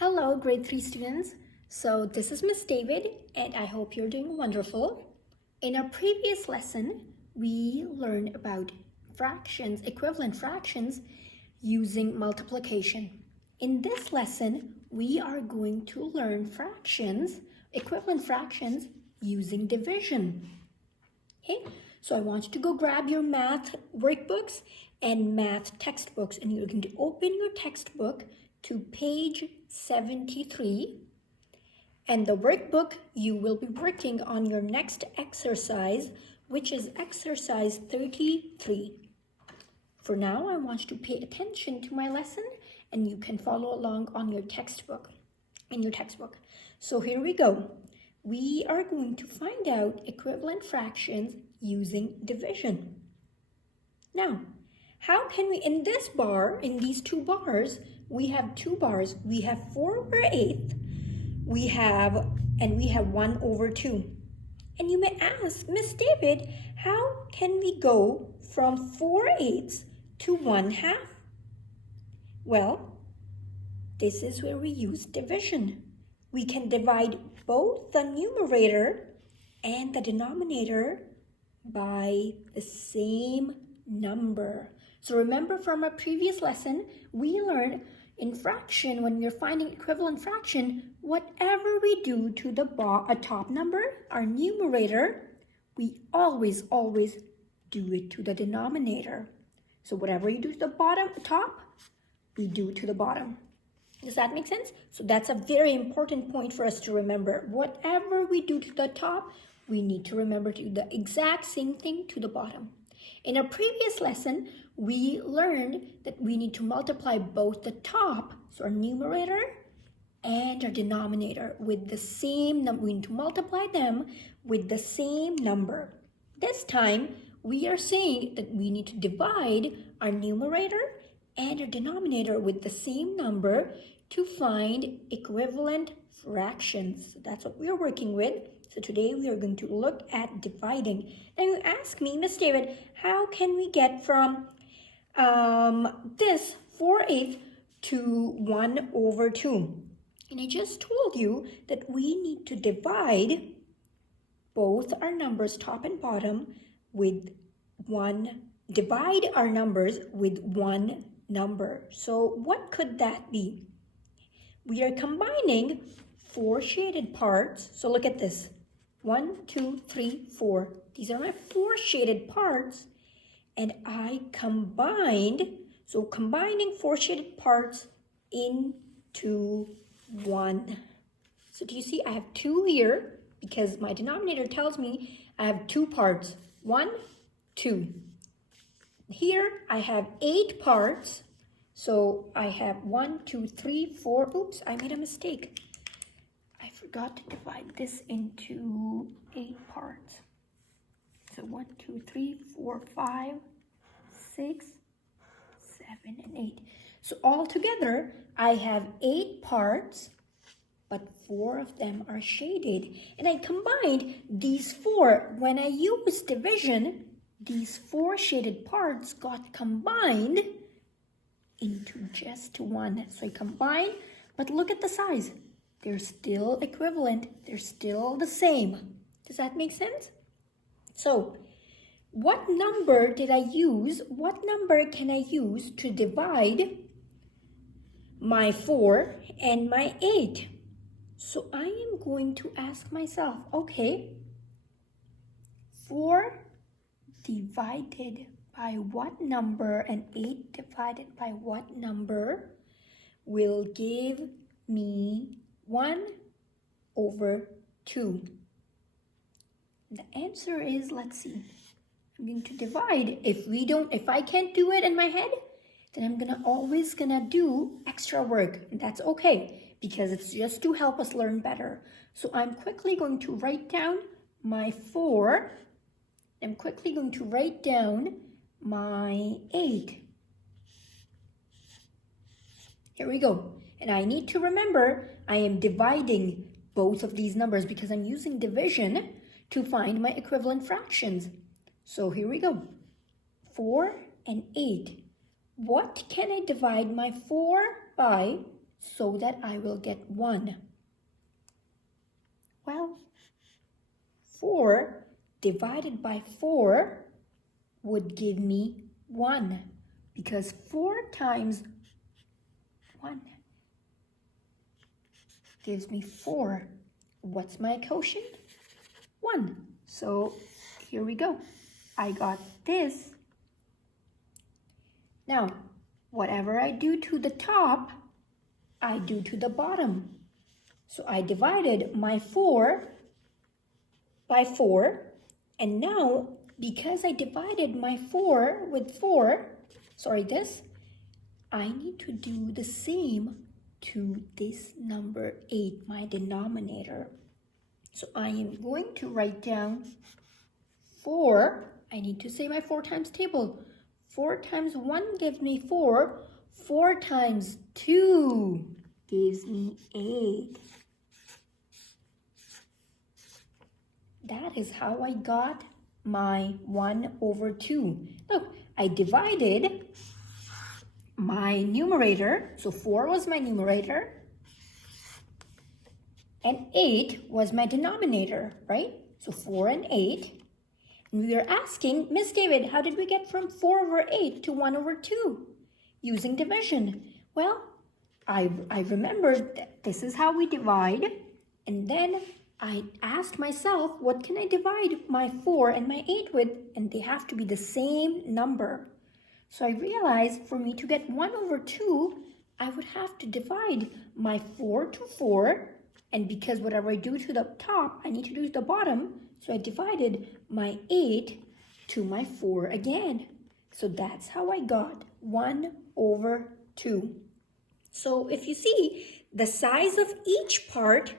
Hello, grade 3 students. So this is Miss David and I hope you're doing wonderful. In our previous lesson, we learned about fractions, equivalent fractions using multiplication. In this lesson, we are going to learn fractions, equivalent fractions using division. Okay, so I want you to go grab your math workbooks and math textbooks, and you're going to open your textbook to page 73. And the workbook, you will be working on your next exercise, which is exercise 33. For now, I want you to pay attention to my lesson, and you can follow along on your textbook, So here we go. We are going to find out equivalent fractions using division. Now, how can we, in this bar, in these two bars, we have two bars. We have 4/8, we have 1/2. And you may ask, Miss David, how can we go from 4/8 to 1/2? Well, this is where we use division. We can divide both the numerator and the denominator by the same number. So remember from our previous lesson, we learned in fraction, when we're finding equivalent fraction, whatever we do to the top number, our numerator, we always do it to the denominator. So whatever you do to the top, we do to the bottom. Does that make sense? So that's a very important point for us to remember. Whatever we do to the top, we need to remember to do the exact same thing to the bottom. In our previous lesson, we learned that we need to multiply both the top, so our numerator, and our denominator with the same number. We need to multiply them with the same number. This time, we are saying that we need to divide our numerator and our denominator with the same number to find equivalent fractions. So that's what we are working with. So today we are going to look at dividing. Now you ask me, Miss David, how can we get from this 4/8 to 1/2? And I just told you that we need to divide both our numbers, top and bottom, with divide our numbers with one number. So what could that be? We are combining 4 shaded parts. So look at this. 1, 2, 3, 4. These are my 4 shaded parts. And I combined, so combining 4 shaded parts into 1. So do you see I have 2 here because my denominator tells me I have 2 parts. 1, 2. Here I have 8 parts. So I have 1, 2, 3, 4. Oops, I made a mistake. I forgot to divide this into 8 parts. So 1, 2, 3, 4, 5, 6, 7, and 8. So all together, I have 8 parts, but 4 of them are shaded. And I combined these 4. When I used division, these 4 shaded parts got combined into just 1. So I combine, but look at the size. They're still equivalent. They're still the same. Does that make sense? So what number did I use? What number can I use to divide my 4 and my 8? So I am going to ask myself, okay, 4 divided by what number and 8 divided by what number will give me 1/2? The answer is, let's see. I'm going to divide. If I can't do it in my head, then I'm always gonna do extra work. And that's okay, because it's just to help us learn better. So I'm quickly going to write down my 4. I'm quickly going to write down my 8. Here we go. And I need to remember I am dividing both of these numbers because I'm using division to find my equivalent fractions. So here we go. 4 and 8. What can I divide my 4 by so that I will get 1? Well, 4 divided by 4 would give me 1, because 4 times 1 gives me 4. What's my quotient? 1. So here we go. I got this. Now, whatever I do to the top, I do to the bottom. So I divided my 4 by 4, and now because I divided my 4 with 4, I need to do the same to this number 8, my denominator. So I am going to write down 4. I need to say my 4 times table. 4 times 1 gives me 4. 4 times 2 gives me 8. That is how I got my 1/2. Look, I divided my numerator, so 4 was my numerator, and 8 was my denominator, right? So 4 and 8. And we were asking, Miss David, how did we get from 4/8 to 1/2? Using division. Well, I remembered that this is how we divide, and then I asked myself, what can I divide my 4 and my 8 with? And they have to be the same number. So I realized for me to get 1/2, I would have to divide my 4 to 4. And because whatever I do to the top, I need to do to the bottom. So I divided my 8 to my 4 again. So that's how I got 1/2. So if you see, the size of each part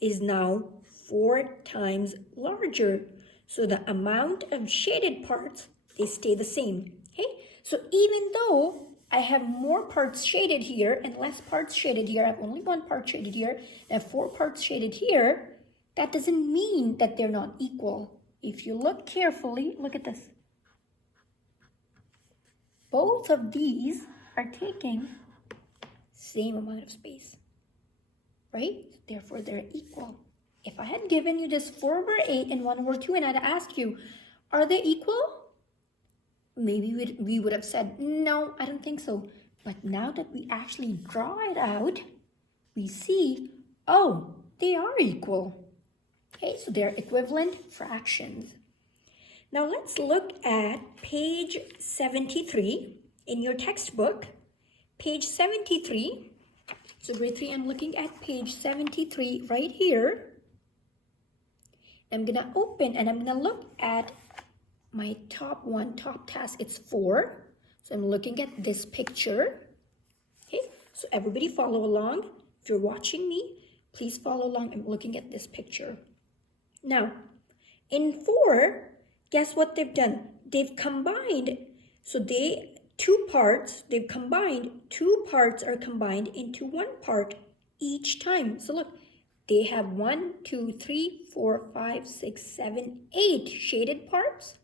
is now 4 times larger. So the amount of shaded parts, they stay the same. Okay? So even though I have more parts shaded here and less parts shaded here, I have only 1 part shaded here, and I have 4 parts shaded here, that doesn't mean that they're not equal. If you look carefully, look at this. Both of these are taking same amount of space, right? Therefore, they're equal. If I had given you this 4/8 and 1/2, and I'd asked you, are they equal? Maybe we would have said, no, I don't think so. But now that we actually draw it out, we see, oh, they are equal. Okay, so they're equivalent fractions. Now let's look at page 73 in your textbook. Page 73. So grade 3, I'm looking at page 73 right here. I'm going to open and I'm going to look at my top task. It's 4. So I'm looking at this picture. Okay, so everybody follow along. If you're watching me, please follow along. I'm looking at this picture. Now, in 4, guess what they've done? They've combined, so two parts are combined into 1 part each time. So look, they have 1, 2, 3, 4, 5, 6, 7, 8 shaded parts.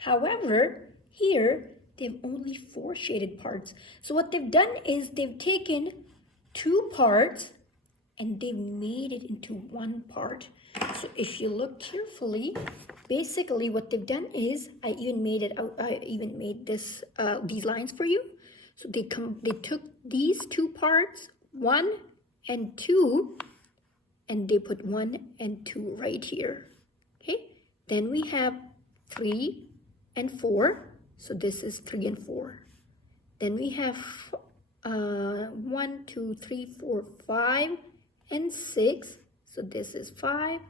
However, here they have only 4 shaded parts. So what they've done is they've taken 2 parts and they've made it into 1 part. So if you look carefully, basically what they've done is, I even made this these lines for you. So they took these 2 parts, 1 and 2, and they put 1 and 2 right here. Okay, then we have 3 and 4. So this is 3 and 4. Then we have 1, 2, 3, 4, 5 and 6. So this is 5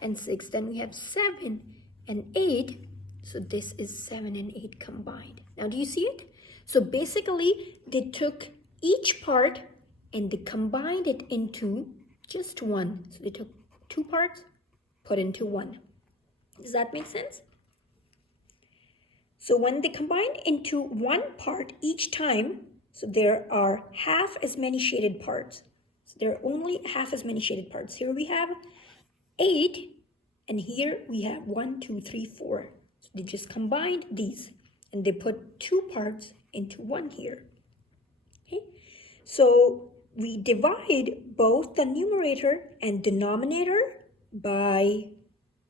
and 6. Then we have 7 and 8. So this is 7 and 8 combined. Now do you see it? So basically they took each part and they combined it into just 1. So they took 2 parts, put into 1. Does that make sense? So when they combine into 1 part each time, so there are half as many shaded parts. So there are only half as many shaded parts. Here we have 8, and here we have 1, 2, 3, 4. So they just combined these, and they put 2 parts into 1 here. Okay, so we divide both the numerator and denominator by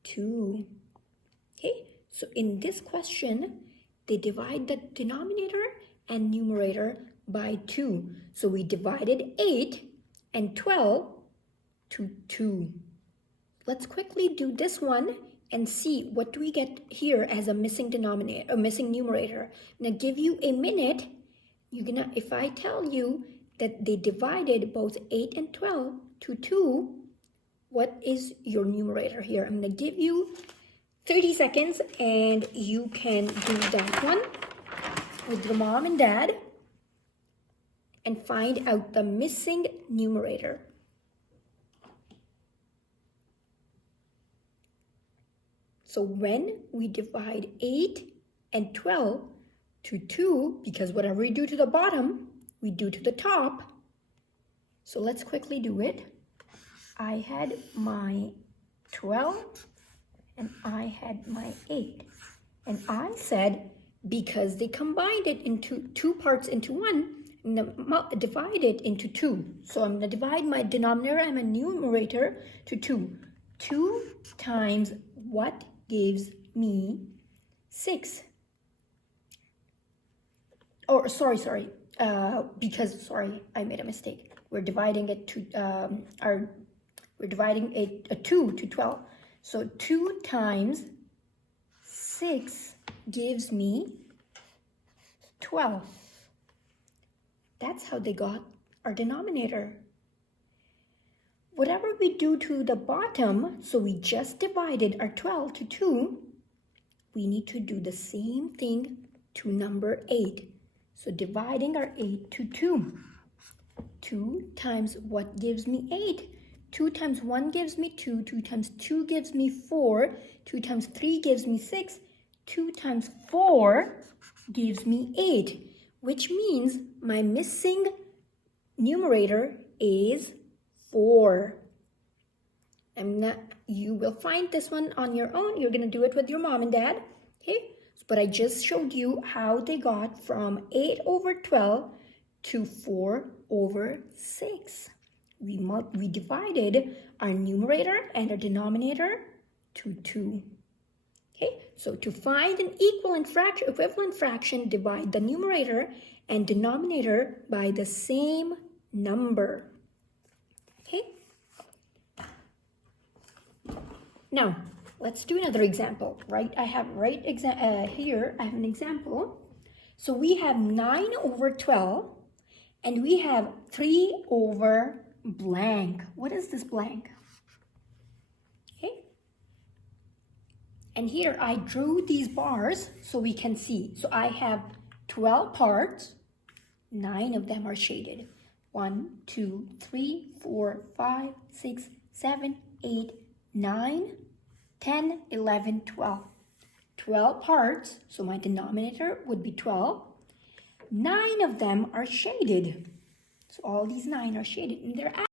2. Okay, so in this question, they divide the denominator and numerator by 2. So we divided 8 and 12 to 2. Let's quickly do this one and see what do we get here as a missing denominator, a missing numerator. I'm gonna give you a minute. If I tell you that they divided both 8 and 12 to 2, what is your numerator here? I'm gonna give you 30 seconds and you can do that one with your mom and dad and find out the missing numerator. So when we divide 8 and 12 to 2, because whatever we do to the bottom, we do to the top. So let's quickly do it. I had my 12 and I had my 8. And I said, because they combined it into 2 parts into 1, I'm going to divide it into 2. So I'm going to divide my denominator and my numerator to 2. 2 times what gives me 6. Or sorry, because I made a mistake. We're dividing it to we're dividing a 2 to 12. So 2 times 6 gives me 12. That's how they got our denominator. Whatever we do to the bottom, so we just divided our 12 to 2, we need to do the same thing to number 8. So dividing our 8 to 2. 2 times what gives me 8? 2 times 1 gives me 2. 2 times 2 gives me 4. 2 times 3 gives me 6. 2 times 4 gives me 8, which means my missing numerator is 4. You will find this one on your own. You're going to do it with your mom and dad. Okay? But I just showed you how they got from 8 over 12 to 4 over 6. We divided our numerator and our denominator to 2. Okay? So to find an equivalent fraction, divide the numerator and denominator by the same number. Okay? Now, let's do another example, right? Here I have an example. So we have 9 over 12 and we have 3 over blank. What is this blank? Okay. And here I drew these bars so we can see. So I have 12 parts, 9 of them are shaded. 1, 2, 3, 4, 5, 6, 7, 8, 9, 10, 11, 12. 12 parts, so my denominator would be 12. 9 of them are shaded. So all these 9 are shaded and they're